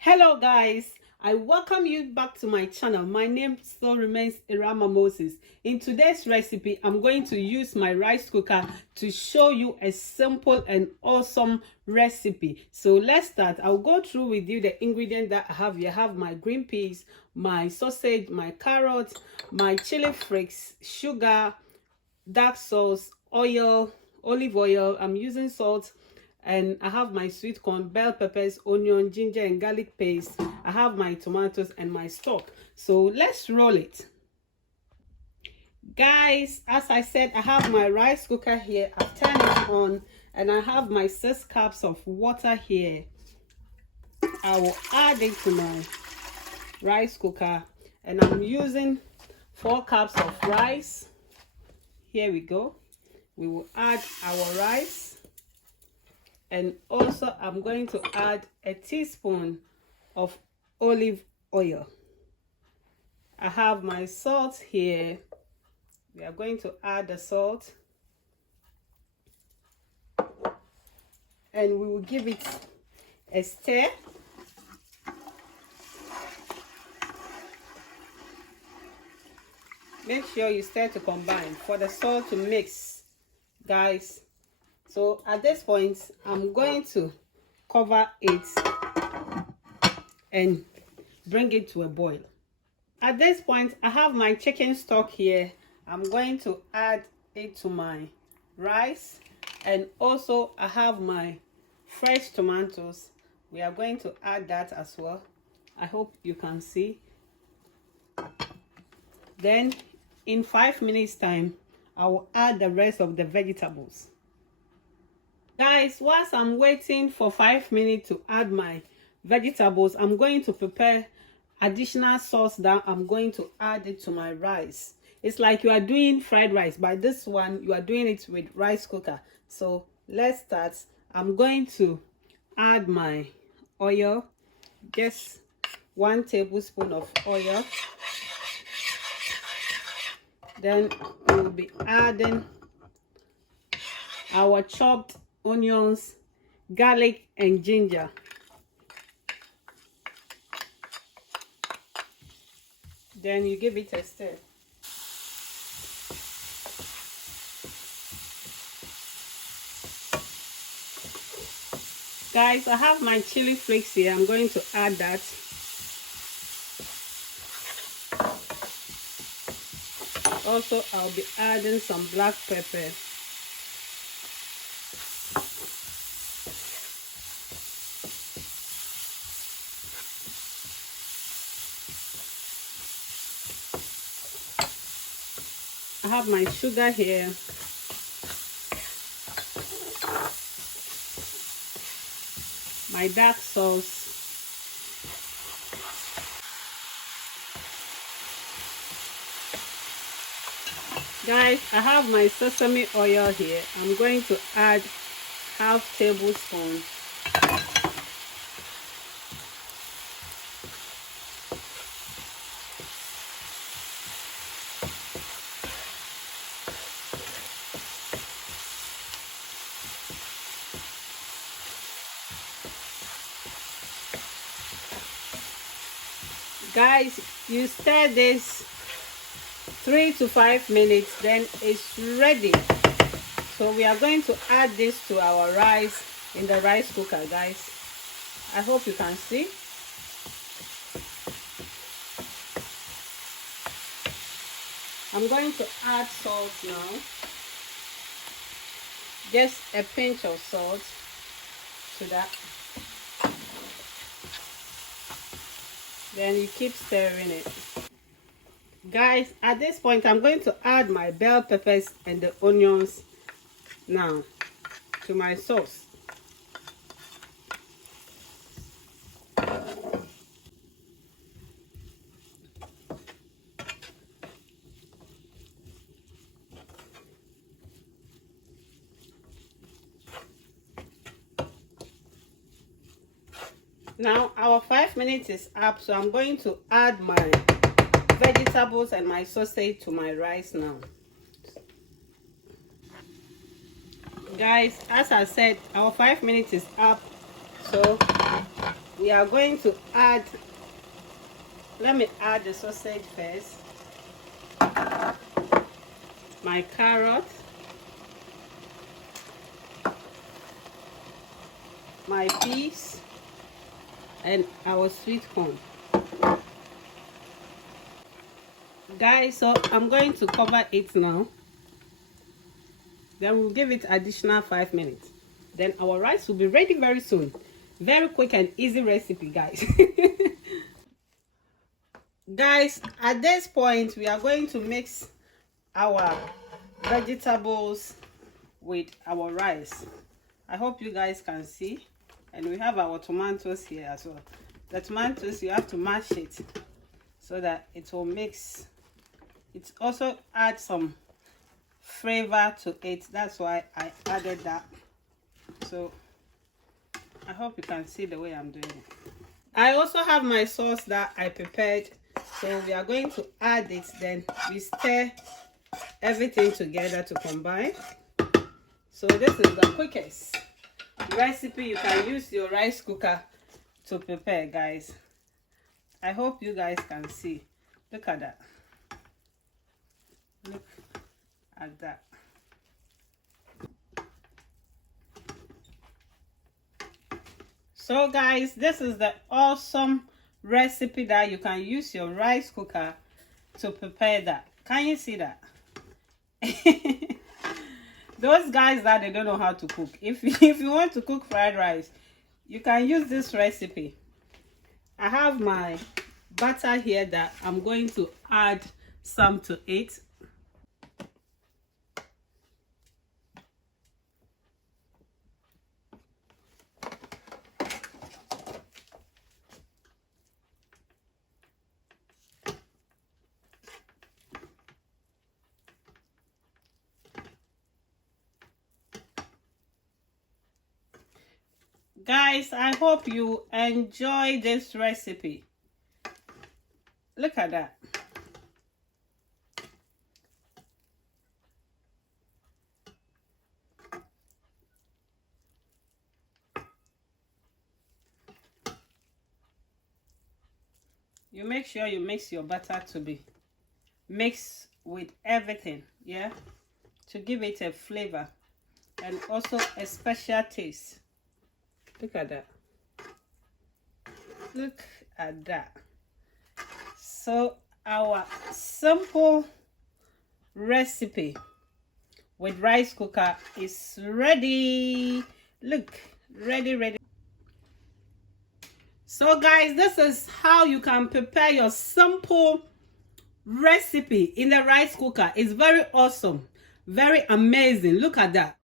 Hello guys, I welcome you back to my channel. My name still remains Irama Moses. In today's recipe, I'm going to use my rice cooker to show you a simple and awesome recipe. So let's start. I'll go through with you the ingredients that I have. You have my green peas, my sausage, my carrots, my chili flakes, sugar, dark sauce, oil, olive oil. I'm using salt, and I have my sweet corn, bell peppers, onion, ginger and garlic paste. I have my tomatoes and my stock. So let's roll it. Guys, as I said, I have my rice cooker here. I've turned it on and I have my 6 cups of water here. I will add it to my rice cooker and I'm using 4 cups of rice. Here we go. We will add our rice. And also I'm going to add a teaspoon of olive oil. I have my salt here. We are going to add the salt. And we will give it a stir. Make sure you stir to combine for the salt to mix, guys. So at this point, I'm going to cover it and bring it to a boil. At this point, I have my chicken stock here. I'm going to add it to my rice, and also I have my fresh tomatoes. We are going to add that as well. I hope you can see. Then in 5 minutes time, I will add the rest of the vegetables. Guys, whilst I'm waiting for 5 minutes to add my vegetables, I'm going to prepare additional sauce that I'm going to add it to my rice. It's like you are doing fried rice, but this one you are doing it with rice cooker. So let's start. I'm going to add my oil, just 1 tablespoon of oil. Then we'll be adding our chopped onions, garlic and ginger. Then you give it a stir. Guys, I have my chili flakes here. I'm going to add that. Also, I'll be adding some black pepper. I have my sugar here. My dark sauce. Guys, I have my sesame oil here. I'm going to add half tablespoon. Guys, you stir this 3 to 5 minutes, then it's ready. So we are going to add this to our rice in the rice cooker, guys. I hope you can see. I'm going to add salt now. Just a pinch of salt to that. Then you keep stirring it. Guys, at this point, I'm going to add my bell peppers and the onions now to my sauce. Now our 5 minutes is up, so I'm going to add my vegetables and my sausage to my rice now. Guys, as I said, our 5 minutes is up, so we we are going to add, let me add the sausage first, my carrot, my peas, and our sweet corn. Guys, so I'm going to cover it now. Then we'll give it additional 5 minutes. Then our rice will be ready very soon. Very quick and easy recipe, guys. Guys, at this point we are going to mix our vegetables with our rice. I hope you guys can see. And we have our tomatoes here as well. The tomatoes, you have to mash it so that it will mix. It also adds some flavor to it. That's why I added that. So I hope you can see the way I'm doing it. I also have my sauce that I prepared. So we are going to add it. Then we stir everything together to combine. So this is the quickest recipe you can use your rice cooker to prepare, guys. I hope you guys can see. Look at that. Look at that. So guys, this is the awesome recipe that you can use your rice cooker to prepare that. Can you see that? Those guys that they don't know how to cook, if you want to cook fried rice, you can use this recipe. I have my butter here that I'm going to add some to it. Guys, I hope you enjoy this recipe. Look at that. You make sure you mix your butter to be mixed with everything, yeah, to give it a flavor and also a special taste. Look at that. Look at that. So our simple recipe with rice cooker is ready. Look, ready. So guys, this is how you can prepare your simple recipe in the rice cooker. It's very awesome, very amazing. Look at that.